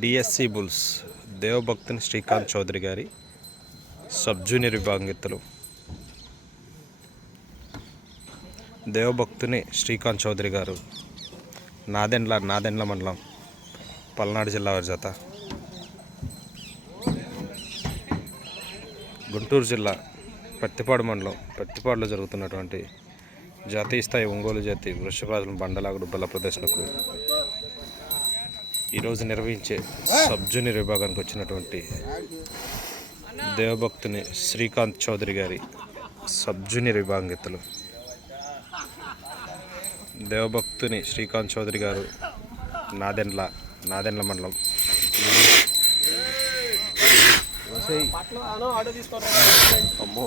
DSC bulls దేవభక్తుని Srikanth Chowdary గారి sub junior విభాగంగిత్తలు. దేవభక్తుని Srikanth Chowdary గారు నాదెండ్ల మండలం పల్నాడు జిల్లా వారి జత. గుంటూరు జిల్లా పత్తిపాడు మండలం పత్తిపాడులో జరుగుతున్నటువంటి జాతీయ స్థాయి ఒంగోలు జాతి వృషభరాజుల బండలాగుడు బల ప్రదర్శనకు ఈరోజు నిర్వహించే సబ్ జూనియర్ విభాగానికి వచ్చినటువంటి దేవభక్తుని శ్రీకాంత్ చౌదరి గారి సబ్ జూనియర్ విభాగంగిత్తలు. దేవభక్తుని శ్రీకాంత్ చౌదరి గారు నాదెండ్ల మండలం. అమ్మో